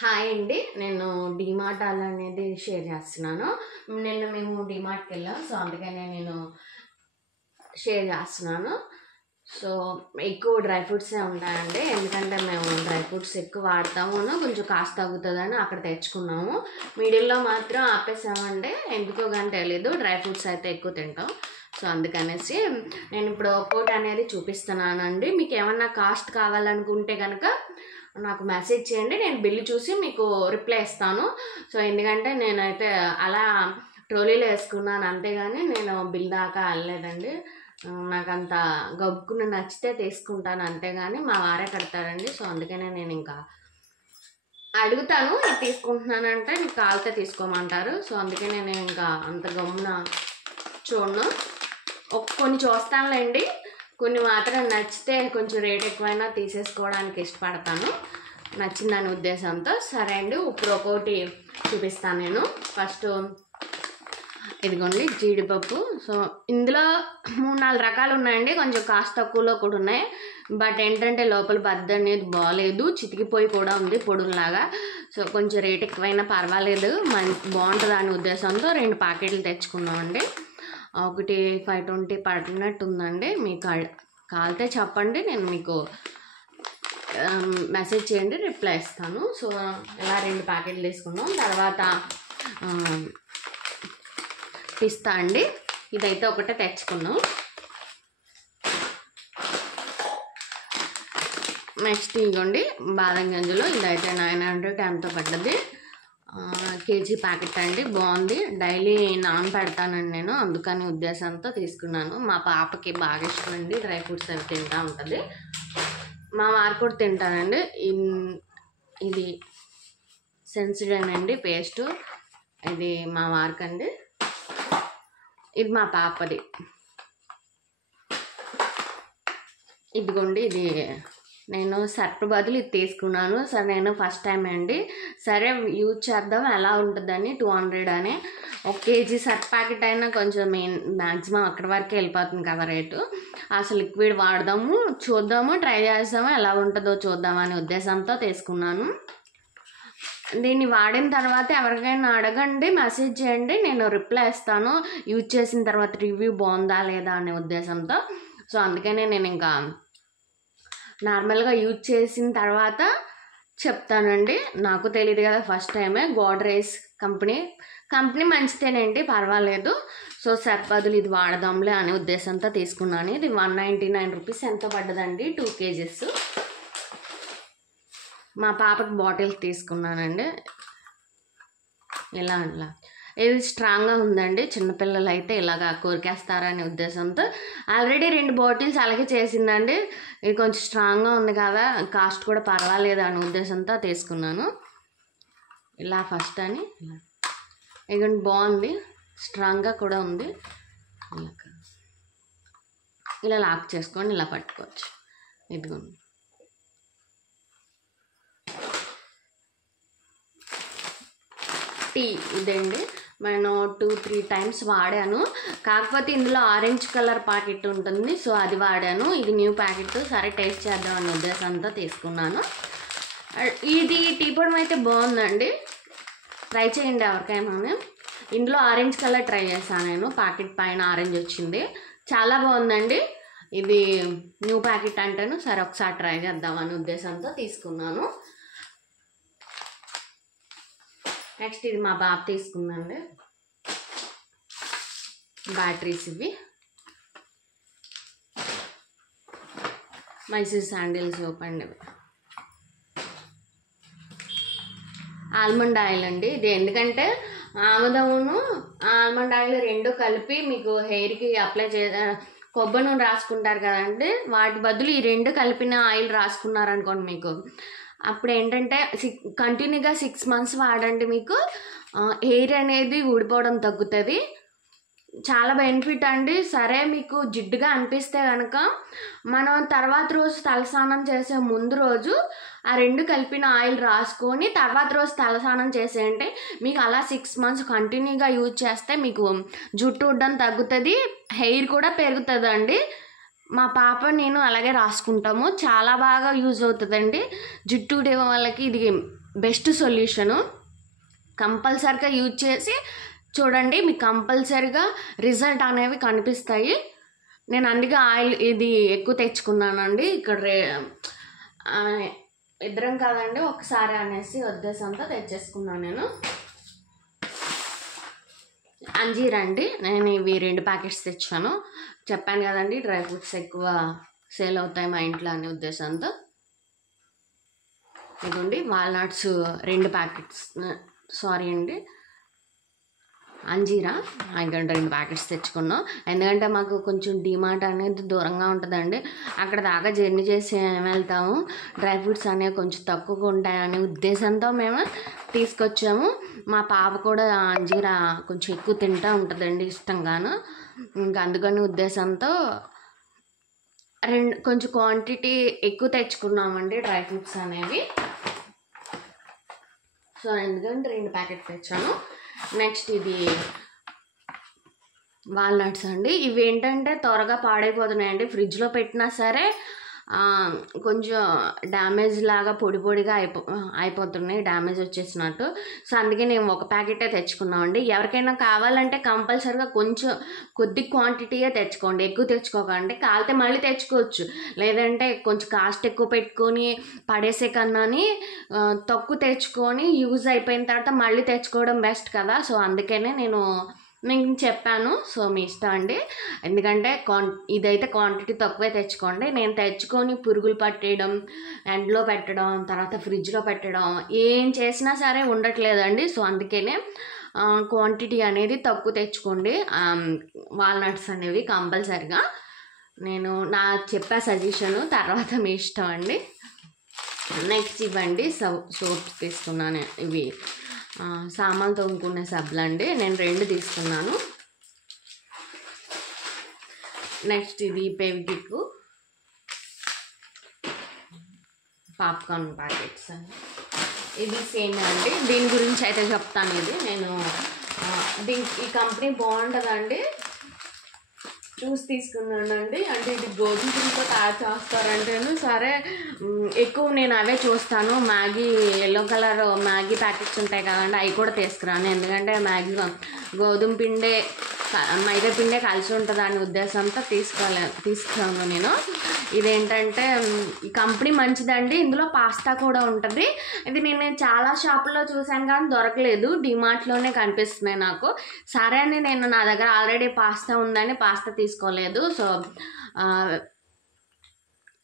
Hi అండి. నేను డీమార్ట్ అనేది షేర్ చేస్తున్నాను. నిన్న మేము డీమార్ట్కి వెళ్ళాం. సో అందుకనే నేను షేర్ చేస్తున్నాను. సో ఎక్కువ డ్రై ఫ్రూట్సే ఉంటాయండి, ఎందుకంటే మేము డ్రై ఫ్రూట్స్ ఎక్కువ వాడతాము, కొంచెం కాస్ట్ తగ్గుతుందని అక్కడ తెచ్చుకున్నాము. మిడిల్లో మాత్రం ఆపేసామంటే ఎందుకో కానీ తెలియదు, డ్రై ఫ్రూట్స్ అయితే ఎక్కువ తింటాం. సో అందుకనేసి నేను ఇప్పుడు ఒక్కోటి అనేది చూపిస్తున్నానండి. మీకు ఏమన్నా కాస్ట్ కావాలనుకుంటే కనుక నాకు మెసేజ్ చేయండి, నేను బిల్లు చూసి మీకు రిప్లై ఇస్తాను. సో ఎందుకంటే నేనైతే అలా ట్రోలీలో వేసుకున్నాను, అంతేగాని నేను బిల్ దాకా వెళ్ళలేదండి. నాకు అంత గబుక్కున నచ్చితే తీసుకుంటాను, అంతేగాని మా వారే కడతారండి. సో అందుకనే నేను ఇంకా అడుగుతాను, ఇది తీసుకుంటున్నానంటే నీకు కావాలితే తీసుకోమంటారు. సో అందుకనే నేను ఇంకా అంత గమ్మున చూడను, కొన్ని చూస్తానులేండి, కొన్ని మాత్రం నచ్చితే కొంచెం రేట్ ఎక్కువైనా తీసేసుకోవడానికి ఇష్టపడతాను, నచ్చిందని ఉద్దేశంతో. సరే అండి, ఇప్పుడు ఒక్కొక్కటి చూపిస్తాను నేను. ఫస్ట్ ఇదిగోండి జీడిపప్పు. సో ఇందులో 3-4 రకాలు ఉన్నాయండి, కొంచెం కాస్ట్ తక్కువలో కూడా ఉన్నాయి. బట్ ఏంటంటే లోపల బద్ద అనేది బాగాలేదు, చితికిపోయి కూడా ఉంది పొడులాగా. సో కొంచెం రేట్ ఎక్కువైనా పర్వాలేదు, బాగుంటుంది అనే ఉద్దేశంతో 2 ప్యాకెట్లు తెచ్చుకున్నామండి. ఒకటి 520 పడినట్టు ఉందండి. మీకు కావాలితే చెప్పండి, నేను మీకు మెసేజ్ చేయండి, రిప్లై ఇస్తాను. సో ఇలా 2 ప్యాకెట్లు తీసుకున్నాం. తర్వాత పిస్తా అండి, ఇదైతే ఒకటే తెచ్చుకున్నాం. నెక్స్ట్ ఇదిగోండి బాదం గింజలు, ఇదైతే 900 ఎంతో పడ్డది. కేజీ ప్యాకెట్ అండి, బాగుంది. డైలీ పెడతానండి నేను, అందుకని ఉద్దేశంతో తీసుకున్నాను. మా పాపకి బాగా ఇష్టం అండి, డ్రై ఫ్రూట్స్ అవి తింటూ ఉంటుంది. మా వారు కూడా తింటానండి. ఇది సెన్సిడైన్ అండి పేస్టు, ఇది మా వారికండి, ఇది మా పాపది. ఇదిగోండి, ఇది నేను సర్ఫ్ బదులు ఇది తీసుకున్నాను. సరే నేను ఫస్ట్ టైం అండి, సరే యూజ్ చేద్దాం ఎలా ఉంటుందని 200 అని. 1 కేజీ సర్ఫ్ ప్యాకెట్ అయినా కొంచెం మ్యాక్సిమం అక్కడి వరకే వెళ్ళిపోతుంది కదా రేటు. అసలు లిక్విడ్ వాడదాము, చూద్దాము, ట్రై చేద్దాము, ఎలా ఉంటుందో చూద్దామనే ఉద్దేశంతో తీసుకున్నాను. దీన్ని వాడిన తర్వాత ఎవరికైనా అడగండి, మెసేజ్ చేయండి, నేను రిప్లై ఇస్తాను, యూజ్ చేసిన తర్వాత రివ్యూ బాగుందా లేదా అనే ఉద్దేశంతో. సో అందుకనే నేను ఇంకా నార్మల్గా యూజ్ చేసిన తర్వాత చెప్తానండి. నాకు తెలియదు కదా, ఫస్ట్ టైమే. గోడ్రేజ్ కంపెనీ మంచిదేనండి, పర్వాలేదు. సో సర్ఫ్ బదులు ఇది వాడదాంలే అనే ఉద్దేశంతో తీసుకున్నాను. ఇది 199 రూపీస్ ఎంతో పడ్డదండి, 2 కేజెస్. మా పాపకి బాటిల్స్ తీసుకున్నానండి, ఇలా ఇది స్ట్రాంగ్గా ఉందండి, చిన్నపిల్లలు అయితే ఇలాగా కోరికేస్తారనే ఉద్దేశంతో. ఆల్రెడీ 2 బాటిల్స్ అలాగే చేసిందండి, ఇది కొంచెం స్ట్రాంగ్గా ఉంది కదా, కాస్ట్ కూడా పర్వాలేదు అనే ఉద్దేశంతో తీసుకున్నాను. ఇలా ఫస్ట్ అని ఇక బాగుంది, స్ట్రాంగ్గా కూడా ఉంది. ఇలా లాక్ చేసుకొని ఇలా పట్టుకోవచ్చు. ఇదిగోండి, టీ ఇదండి, నేను 2-3 టైమ్స్ వాడాను. కాకపోతే ఇందులో ఆరెంజ్ కలర్ ప్యాకెట్ ఉంటుంది, సో అది వాడాను. ఇది న్యూ ప్యాకెట్, సరే టేస్ట్ చేద్దామనే ఉద్దేశంతో తీసుకున్నాను. ఇది టీ పొడి అయితే బాగుందండి, ట్రై చేయండి ఎవరికైనా. ఇందులో ఆరెంజ్ కలర్ ట్రై చేశాను నేను, ప్యాకెట్ పైన ఆరెంజ్ వచ్చింది, చాలా బాగుందండి. ఇది న్యూ ప్యాకెట్ అంటాను, సరే ఒకసారి ట్రై చేద్దామనే ఉద్దేశంతో తీసుకున్నాను. నెక్స్ట్ ఇది మా బాబు తీసుకుందండి, బ్యాటరీస్ ఇవి, మైసూర్ శాండిల్ సోప్ అండి. ఆల్మండ్ ఆయిల్ అండి, ఇది ఎందుకంటే ఆముదమును ఆల్మండ్ ఆయిల్ 2 కలిపి మీకు హెయిర్కి అప్లై కొబ్బరి నూనె రాసుకుంటారు కదండి, వాటి బదులు ఈ 2 కలిపిన ఆయిల్ రాసుకున్నారనుకోండి, మీకు అప్పుడు ఏంటంటే కంటిన్యూగా 6 మంత్స్ వాడండి, మీకు హెయిర్ అనేది ఊడిపోవడం తగ్గుతుంది, చాలా బెనిఫిట్ అండి. సరే మీకు జిడ్డుగా అనిపిస్తే కనుక మనం తర్వాత రోజు తలస్నానం చేసే ముందు రోజు ఆ 2 కలిపిన ఆయిల్ రాసుకొని తర్వాత రోజు తలస్నానం చేసేయండి. మీకు అలా 6 మంత్స్ కంటిన్యూగా యూజ్ చేస్తే మీకు జుట్టు ఉడ్డం తగ్గుతుంది, హెయిర్ కూడా పెరుగుతుంది అండి. మా పాప నేను అలాగే రాసుకుంటాము, చాలా బాగా యూజ్ అవుతుందండి. జుట్టు ఊడే వాళ్ళకి ఇది బెస్ట్ సొల్యూషను. కంపల్సరిగా యూజ్ చేసి చూడండి, మీకు కంపల్సరిగా రిజల్ట్ అనేవి కనిపిస్తాయి. నేను అందుకే ఆయిల్ ఇది ఎక్కువ తెచ్చుకున్నానండి. ఇక్కడ ఇద్దరం కాదండి ఒకసారి అనేసి ఉద్దేశంతో తెచ్చేసుకున్నాను నేను. అంజీర్ అండి, నేను ఇవి 2 ప్యాకెట్స్ తెచ్చాను. చెప్పాను కదండి డ్రై ఫ్రూట్స్ ఎక్కువ సేల్ అవుతాయి మా ఇంట్లో అనే ఉద్దేశంతో. ఇదిగోండి వాల్నట్స్ 2 ప్యాకెట్స్, సారీ అండి అంజీరా ఎందుకంటే 2 ప్యాకెట్స్ తెచ్చుకున్నాం. ఎందుకంటే మాకు కొంచెం డిమార్ట్ అనేది దూరంగా ఉంటుందండి. అక్కడ దాకా జర్నీ చేసి వెళ్తాము. డ్రై ఫ్రూట్స్ అనేవి కొంచెం తక్కువగా ఉంటాయనే ఉద్దేశంతో మేము తీసుకొచ్చాము. మా పాప కూడా అంజీరా కొంచెం ఎక్కువ తింటూ ఉంటుందండి ఇష్టంగాను. ఇంకా అందుకని ఉద్దేశంతో కొంచెం క్వాంటిటీ ఎక్కువ తెచ్చుకున్నామండి డ్రై ఫ్రూట్స్ అనేవి. సో ఎందుకంటే 2 ప్యాకెట్స్ తెచ్చాను. నెక్స్ట్ ఇది వాల్నట్స్ అండి. ఇవి ఏంటంటే త్వరగా పాడైపోతున్నాయండి. ఫ్రిడ్జ్లో పెట్టినా సరే కొంచెం డ్యామేజ్ లాగా పొడి పొడిగా అయిపోతున్నాయి, డ్యామేజ్ వచ్చేసినట్టు. సో అందుకే నేను 1 ప్యాకెటే తెచ్చుకున్నామండి. ఎవరికైనా కావాలంటే కంపల్సరిగా కొంచెం కొద్ది క్వాంటిటీయే తెచ్చుకోండి, ఎక్కువ తెచ్చుకోకండి. కాలితే మళ్ళీ తెచ్చుకోవచ్చు. లేదంటే కొంచెం కాస్ట్ ఎక్కువ పెట్టుకొని పడేసే కన్నాని తక్కువ తెచ్చుకొని యూజ్ అయిపోయిన తర్వాత మళ్ళీ తెచ్చుకోవడం బెస్ట్ కదా. సో అందుకనే నేను చెప్పాను. సో మీ ఇష్టం అండి. ఎందుకంటే ఇదైతే క్వాంటిటీ తక్కువే తెచ్చుకోండి. నేను తెచ్చుకొని పురుగులు పట్టేయడం, ఎండలో పెట్టడం, తర్వాత ఫ్రిడ్జ్లో పెట్టడం ఏం చేసినా సరే ఉండట్లేదండి. సో అందుకనే క్వాంటిటీ అనేది తక్కువ తెచ్చుకోండి వాల్నట్స్ అనేవి కంపల్సరిగా. నేను చెప్పే సజెషను, తర్వాత మీ ఇష్టం అండి. నెక్స్ట్ ఇవ్వండి సోప్స్ తీసుకున్నాను. ఇవి సామాన్లు తోముకునే సబ్బులు అండి. నేను 2 తీసుకున్నాను. నెక్స్ట్ ఇది పెవికిక్ పాప్కార్న్ ప్యాకెట్స్ అండి. ఇది సేమ్ అండి. దీని గురించి అయితే చెప్తాను. ఇది నేను ఈ కంపెనీ బాగుంటుందండి, చూసి తీసుకున్నానండి. అంటే ఇది గోధుమ పిండితో తయారు చేస్తారంటేను సరే ఎక్కువ నేను అవే చూస్తాను. Maggi yellow colour Maggi packets ఉంటాయి కదండి, అవి కూడా తీసుకురాను. ఎందుకంటే మ్యాక్సిమం గోధుమ పిండే మైదా పిండే కలిసి ఉంటుంది అనే ఉద్దేశంతో తీసుకున్నాను నేను. ఇదేంటంటే ఈ కంపెనీ మంచిదండి. ఇందులో పాస్తా కూడా ఉంటుంది. ఇది నేను చాలా షాపుల్లో చూశాను కానీ దొరకలేదు, డిమార్ట్లోనే కనిపిస్తున్నాయి నాకు. సరే అని నేను నా దగ్గర ఆల్రెడీ పాస్తా ఉందని పాస్తా తీసుకోలేదు. సో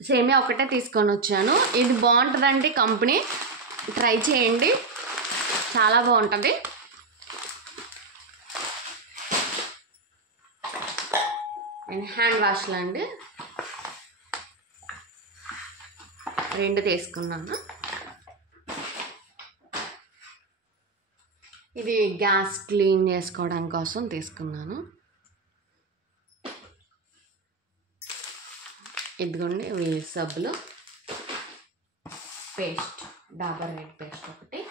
సేమియా ఒకటే తీసుకొని వచ్చాను. ఇది బాగుంటుందండి కంపెనీ, ట్రై చేయండి, చాలా బాగుంటుంది. హ్యాండ్ వాష్లు అండి 2 తీసుకున్నాను. ఇది గ్యాస్ క్లీన్ చేసుకోవడం కోసం తీసుకున్నాను. ఇదిగోండి ఇవి సబ్బులు, పేస్ట్ డాబర్ రెడ్ పేస్ట్ ఒకటి.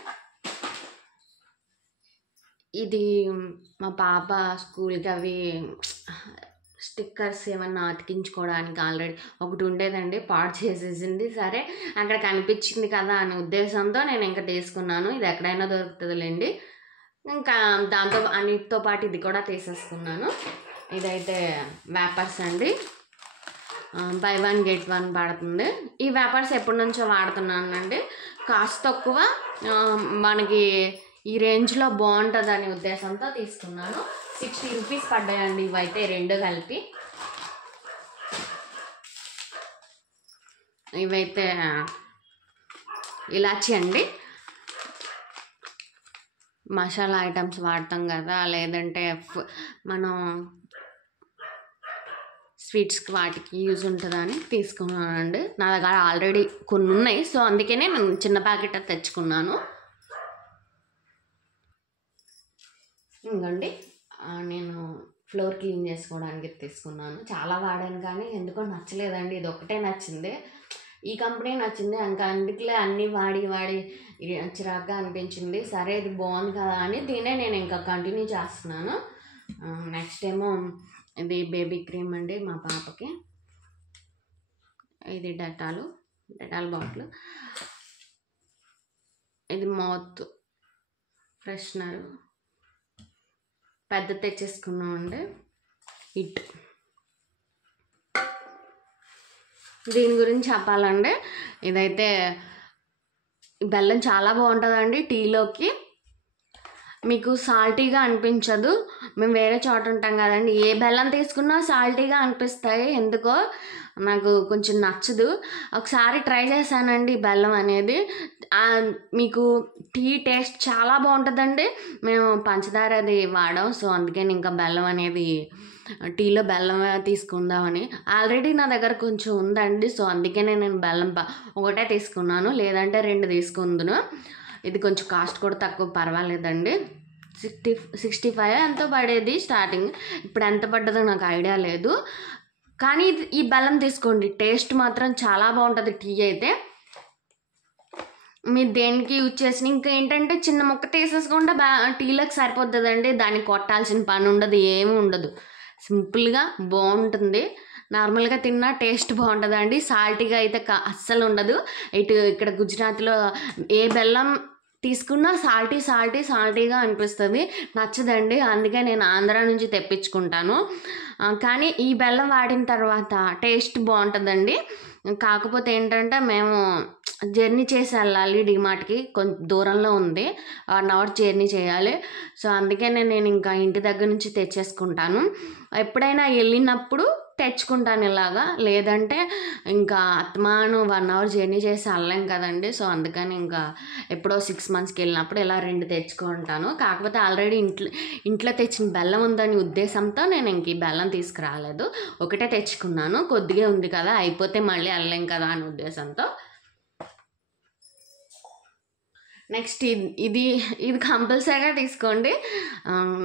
ఇది మా పాప స్కూల్కి అవి స్టిక్కర్స్ ఏమన్నా అతికించుకోవడానికి ఆల్రెడీ ఒకటి ఉండేదండి, పాడు చేసేసింది. సరే అక్కడ కనిపించింది కదా అనే ఉద్దేశంతో నేను ఇంకా తీసుకున్నాను. ఇది ఎక్కడైనా దొరుకుతుందిలేండి. ఇంకా దాంతో అన్నిటితో పాటు ఇది కూడా తీసేసుకున్నాను. ఇదైతే వేపర్స్ అండి, బై 1 get 1 పడుతుంది. ఈ వేపర్స్ ఎప్పటి నుంచో వాడుతున్నానండి. కాస్ట్ తక్కువ, మనకి ఈ రేంజ్లో బాగుంటుంది అనే ఉద్దేశంతో తీసుకున్నాను. 60 రూపీస్ పడ్డాయండి ఇవైతే 2 కలిపి. ఇవైతే ఇలాచి అండి, మసాలా ఐటమ్స్ వాడతాం కదా, లేదంటే మనం స్వీట్స్కి వాటికి యూజ్ ఉంటుందని తీసుకున్నానండి. నా దగ్గర ఆల్రెడీ కొన్ని ఉన్నాయి, సో అందుకనే నేను చిన్న ప్యాకెట్ తెచ్చుకున్నాను. ఇంకండి నేను ఫ్లోర్ క్లీన్ చేసుకోవడానికి తీసుకున్నాను. చాలా వాడాను కానీ ఎందుకో నచ్చలేదండి, ఇది ఒకటే నచ్చింది. ఈ కంపెనీ నచ్చింది, ఇంకా అందుకులే అన్నీ వాడి చిరాగ్గా అనిపించింది. సరే ఇది బాగుంది కదా అని దీనే నేను ఇంకా కంటిన్యూ చేస్తున్నాను. నెక్స్ట్ ఏమో ఇది బేబీ క్రీమ్ అండి మా పాపకి. ఇది డెటాల్ బాటిల్. ఇది మౌత్ ఫ్రెషనర్ పెద్ద తెచ్చేసుకున్నామండి. ఇట్ దీని గురించి చెప్పాలంటే ఇదైతే బెల్లం చాలా బాగుంటుందండి టీలోకి. మీకు సాల్టీగా అనిపించదు. మేము వేరే చోట ఉంటాం కదండి, ఏ బెల్లం తీసుకున్నా సాల్టీగా అనిపిస్తాయి. ఎందుకో నాకు కొంచెం నచ్చదు. ఒకసారి ట్రై చేశానండి బెల్లం అనేది. మీకు టీ టేస్ట్ చాలా బాగుంటుందండి. మేము పంచదార అది వాడాం, సో అందుకని ఇంకా బెల్లం అనేది టీలో బెల్లం తీసుకుందామని. ఆల్రెడీ నా దగ్గర కొంచెం ఉందండి, సో అందుకనే నేను బెల్లం ఒకటే తీసుకున్నాను, లేదంటే 2 తీసుకుందును. ఇది కొంచెం కాస్ట్ కూడా తక్కువ, పర్వాలేదండి. 65 ఎంతో పడేది స్టార్టింగ్, ఇప్పుడు ఎంత పడ్డదో నాకు ఐడియా లేదు. కానీ ఈ బెల్లం తీసుకోండి, టేస్ట్ మాత్రం చాలా బాగుంటుంది టీ అయితే. మీరు దేనికి యూజ్ చేసిన ఇంకా ఏంటంటే చిన్న ముక్క తీసేసుకుంటే టీలోకి సరిపోతుందండి. దానికి కొట్టాల్సిన పని ఉండదు, ఏమీ ఉండదు. సింపుల్గా బాగుంటుంది. నార్మల్గా తిన్నా టేస్ట్ బాగుంటుందండి. సాల్టీగా అయితే అస్సలు ఉండదు. ఇక్కడ గుజరాత్లో ఏ బెల్లం తీసుకున్నా సాల్టీగా అనిపిస్తుంది, నచ్చదండి. అందుకే నేను ఆంధ్ర నుంచి తెప్పించుకుంటాను. కానీ ఈ బెల్లం వాడిన తర్వాత టేస్ట్ బాగుంటుందండి. కాకపోతే ఏంటంటే మేము జర్నీ చేసి వెళ్ళాలి, డిమార్ట్కి కొంచెం దూరంలో ఉంది, 1 అవర్ జర్నీ చేయాలి. సో అందుకనే నేను ఇంకా ఇంటి దగ్గర నుంచి తెచ్చేసుకుంటాను. ఎప్పుడైనా వెళ్ళినప్పుడు తెచ్చుకుంటాను ఇలాగా, లేదంటే ఇంకా అత్తమాను 1 అవర్ జర్నీ చేసి వెళ్ళలేం కదండి. సో అందుకని ఇంకా ఎప్పుడో 6 మంత్స్కి వెళ్ళినప్పుడు ఇలా 2 తెచ్చుకుంటాను. కాకపోతే ఆల్రెడీ ఇంట్లో తెచ్చిన బెల్లం ఉందని ఉద్దేశంతో నేను ఇంక ఈ బెల్లం తీసుకురాలేదు, ఒకటే తెచ్చుకున్నాను. కొద్దిగా ఉంది కదా, అయిపోతే మళ్ళీ వెళ్ళలేం కదా అనే ఉద్దేశంతో. నెక్స్ట్ ఇది కంపల్సరీగా తీసుకోండి.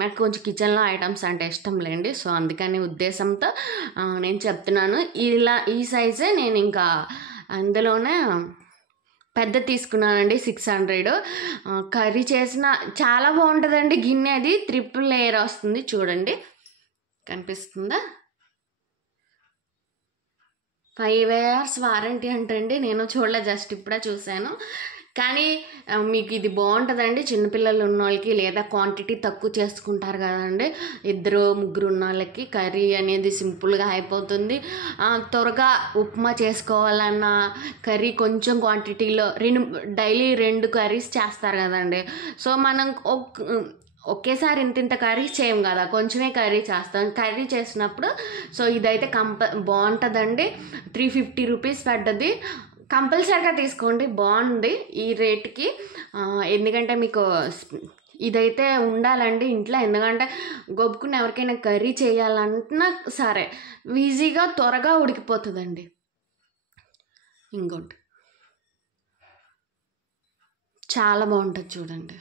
నాకు కొంచెం కిచెన్లో ఐటమ్స్ అంటే ఇష్టం లేండి, సో అందుకని ఉద్దేశంతో నేను చెప్తున్నాను. ఈ సైజే నేను ఇంకా అందులోనే పెద్ద తీసుకున్నానండి, 600. కర్రీ చేసిన చాలా బాగుంటుందండి. గిన్నె అది 3 లేయర్ వస్తుంది, చూడండి కనిపిస్తుందా. 5 years వారంటీ అంటండి, నేను చూడలే, జస్ట్ ఇప్పుడే చూశాను. కానీ మీకు ఇది బాగుంటుందండి చిన్నపిల్లలు ఉన్న వాళ్ళకి, లేదా క్వాంటిటీ తక్కువ చేసుకుంటారు కదండి, 2, 3 ఉన్న వాళ్ళకి కర్రీ అనేది సింపుల్గా అయిపోతుంది. త్వరగా ఉప్మా చేసుకోవాలన్నా కర్రీ కొంచెం క్వాంటిటీలో డైలీ 2 కర్రీస్ చేస్తారు కదండి. సో మనం ఒకేసారి ఇంత కర్రీ చేయం కదా, కొంచెమే కర్రీ చేస్తాం. కర్రీ చేసినప్పుడు సో ఇదైతే బాగుంటుందండి. 350 రూపీస్ పడ్డది. కంపల్సరీగా తీసుకోండి, బాగుంది ఈ రేట్కి. ఎందుకంటే మీకు ఇదైతే ఉండాలండి ఇంట్లో, ఎందుకంటే గొబ్బుకుని ఎవరికైనా కర్రీ చేయాలన్నా సరే ఈజీగా త్వరగా ఉడికిపోతుందండి. ఇంకోటి చాలా బాగుంటుంది చూడండి.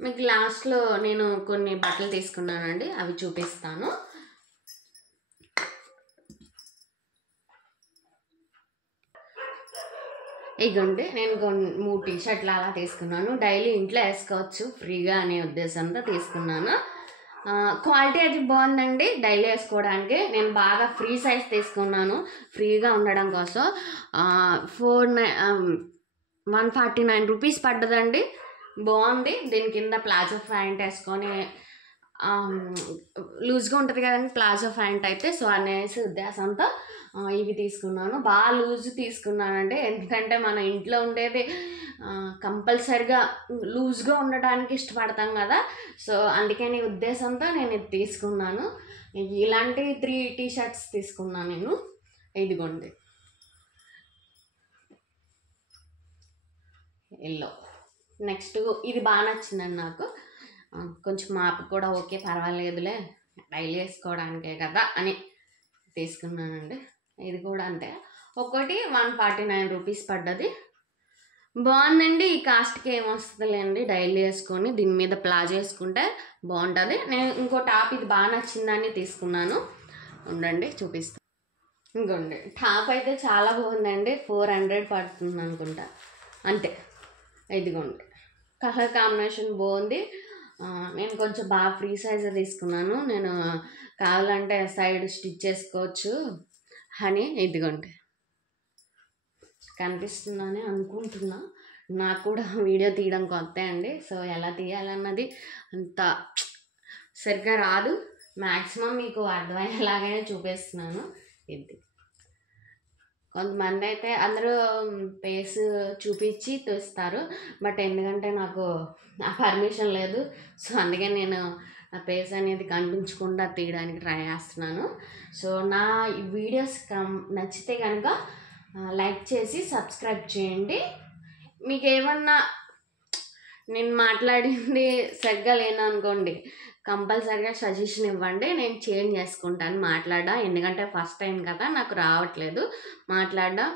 మీకు లాస్ట్లో నేను కొన్ని బట్టలు తీసుకున్నానండి, అవి చూపిస్తాను. ఇగోండి నేను 3 టీ-షర్ట్లు అలా తీసుకున్నాను. డైలీ ఇంట్లో వేసుకోవచ్చు ఫ్రీగా అనే ఉద్దేశంతో తీసుకున్నాను. క్వాలిటీ అది బాగుందండి డైలీ వేసుకోవడానికి. నేను బాగా ఫ్రీ సైజ్ తీసుకున్నాను ఫ్రీగా ఉండడం కోసం. 149 రూపీస్ పడ్డదండి, బాగుంది. దీని కింద ప్లాజో ప్యాంట్ వేసుకొని లూజ్గా ఉంటుంది కదండి ప్లాజో ప్యాంట్ అయితే, సో అనేసి ఉద్దేశంతో ఇవి తీసుకున్నాను. బాగా లూజ్ తీసుకున్నానండి, ఎందుకంటే మన ఇంట్లో ఉండేది కంపల్సరిగా లూజ్గా ఉండడానికి ఇష్టపడతాం కదా, సో అందుకని ఉద్దేశంతో నేను ఇది తీసుకున్నాను. ఇలాంటి 3 టీ-షర్ట్స్ తీసుకున్నాను నేను. ఇదిగోండి ఎల్లో. నెక్స్ట్ ఇది బాగా నచ్చిందండి నాకు, కొంచెం మాపు కూడా ఓకే పర్వాలేదులే డైలీ వేసుకోవడానికే కదా అని తీసుకున్నానండి. ఇది కూడా అంతే, ఒక్కటి 149 రూపీస్ పడ్డది. బాగుందండి. ఈ కాస్ట్కి ఏమొస్తుందిలేండి, డైలీ వేసుకొని దీని మీద ప్లాజో వేసుకుంటే బాగుంటుంది. నేను ఇంకో టాప్ ఇది బాగా నచ్చిందని తీసుకున్నాను, ఉండండి చూపిస్తాను. ఇంకోండి టాప్ అయితే చాలా బాగుందండి, 400 పడుతుంది అనుకుంటా అంతే. ఇదిగోండి కలర్ కాంబినేషన్ బాగుంది. నేను కొంచెం బాగా ఫ్రీ సైజ్ తీసుకున్నాను, నేను కావాలంటే సైడ్ స్టిచ్ చేసుకోవచ్చు అని. ఇదిగోండి కనిపిస్తుందని అనుకుంటున్నా. నాకు కూడా వీడియో తీయడం కొత్త అండి. సో ఎలా తీయాలన్నది అంత సరిగ్గా రాదు. మ్యాక్సిమం మీకు అర్థమయ్యేలాగానే చూపిస్తున్నాను. ఇది కొంతమంది అయితే అందరూ ఫేస్ చూపించి తీస్తారు, బట్ ఎందుకంటే నాకు ఆ పర్మిషన్ లేదు. సో అందుకే నేను నా ఫేస్ అనేది కనిపించకుండా తీయడానికి ట్రై చేస్తున్నాను. సో నా ఈ వీడియోస్ నచ్చితే కనుక లైక్ చేసి సబ్స్క్రైబ్ చేయండి. మీకు ఏమన్నా నేను మాట్లాడింది సరిగ్గా లేననుకోండి, కంపల్సరిగా సజెషన్ ఇవ్వండి, నేను చేంజ్ చేసుకుంటాను మాట్లాడడం. ఎందుకంటే ఫస్ట్ టైం కదా, నాకు రావట్లేదు మాట్లాడడం.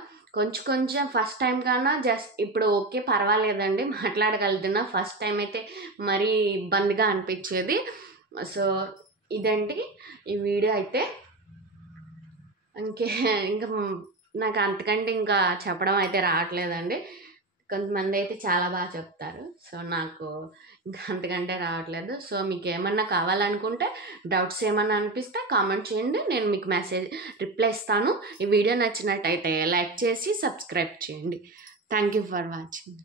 కొంచెం ఫస్ట్ టైం కన్నా జస్ట్ ఇప్పుడు ఓకే పర్వాలేదండి, మాట్లాడగలుగుతున్నా. ఫస్ట్ టైం అయితే మరీ ఇబ్బందిగా అనిపించేది. సో ఇదండి ఈ వీడియో అయితే. ఇంకా నాకు అంతకంటే ఇంకా చెప్పడం అయితే రావట్లేదండి. కొంతమంది అయితే చాలా బాగా చెప్తారు. సో నాకు ఇంకా అంతకంటే రావట్లేదు. సో మీకు ఏమన్నా కావాలనుకుంటే, డౌట్స్ ఏమన్నా అనిపిస్తే కామెంట్ చేయండి, నేను మీకు రిప్లై ఇస్తాను. ఈ వీడియో నచ్చినట్టయితే లైక్ చేసి సబ్స్క్రైబ్ చేయండి. Thank you for watching.